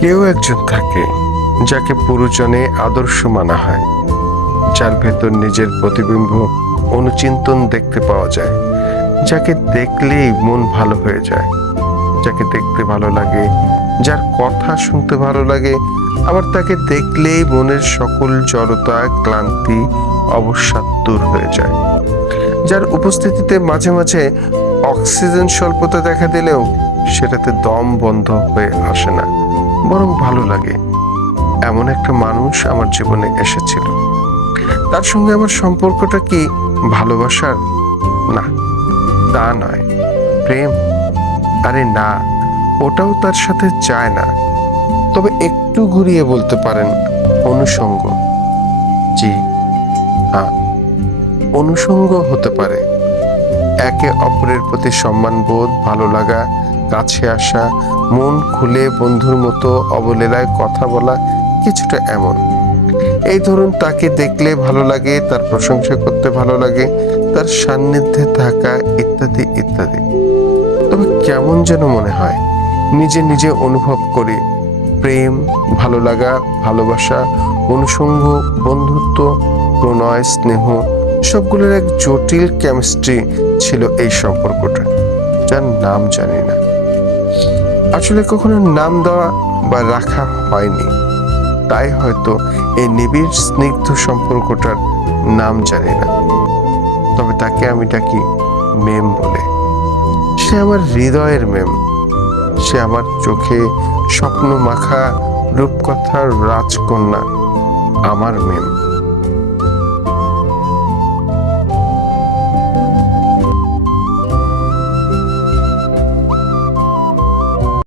কেউ একজন থাকে যাকে পুরোজনে আদর্শ মানা হয়, যার ভেতর নিজের প্রতিবিম্ব অনুচিন্তন দেখতে পাওয়া যায়, যাকে দেখলেই মন ভালো হয়ে যায়, যাকে দেখতে ভালো লাগে, যার কথা শুনতে ভালো লাগে, আবার তাকে দেখলেই মনের সকল জড়তা, ক্লান্তি, অবসাদ দূর হয়ে যায়, যার উপস্থিতিতে মাঝে মাঝে অক্সিজেন স্বল্পতা দেখা দিলেও সেটাতে দম বন্ধ হয়ে আসে না, বরং ভালো লাগে। এমন একটা মানুষ আমার জীবনে এসেছিল। তার সঙ্গে আমার সম্পর্কটা কি ভালোবাসার? না, তা নয়। প্রেম? আরে না, ওটাও তার সাথে যায় না। তবে একটু ঘুরিয়ে বলতে পারেন অনুষঙ্গ। জি হ্যাঁ, অনুষঙ্গ হতে পারে। একে অপরের প্রতি সম্মানবোধ, ভালো লাগা, কাছে আসা, মন খুলে বন্ধুর মতো অবলীলায় কথা বলা, কিছুটা এমন। এই ধরুন, তাকে দেখলে ভালো লাগে, তার প্রশংসা করতে ভালো লাগে, তার সান্নিধ্যে থাকা, ইত্যাদি ইত্যাদি। তবে কেমন যেন মনে হয়, নিজে নিজে অনুভব করি প্রেম, ভালো লাগা, ভালোবাসা, অনুষঙ্গ, বন্ধুত্ব, প্রণয়, স্নেহ সবগুলোর এক জটিল কেমিস্ট্রি ছিল এই সম্পর্কটা, যার নাম জানি না। আসলে কখনো নাম দেওয়া বা রাখা হয়নি, তাই হয়তো এই নিবিড় স্নিগ্ধ সম্পর্কটার নাম জানি না। তবে তাকে আমি ডাকি মেম বলে। সে আমার হৃদয়ের মেম। সে আমার চোখে স্বপ্ন মাখা রূপকথার রাজকন্যা, আমার মেম।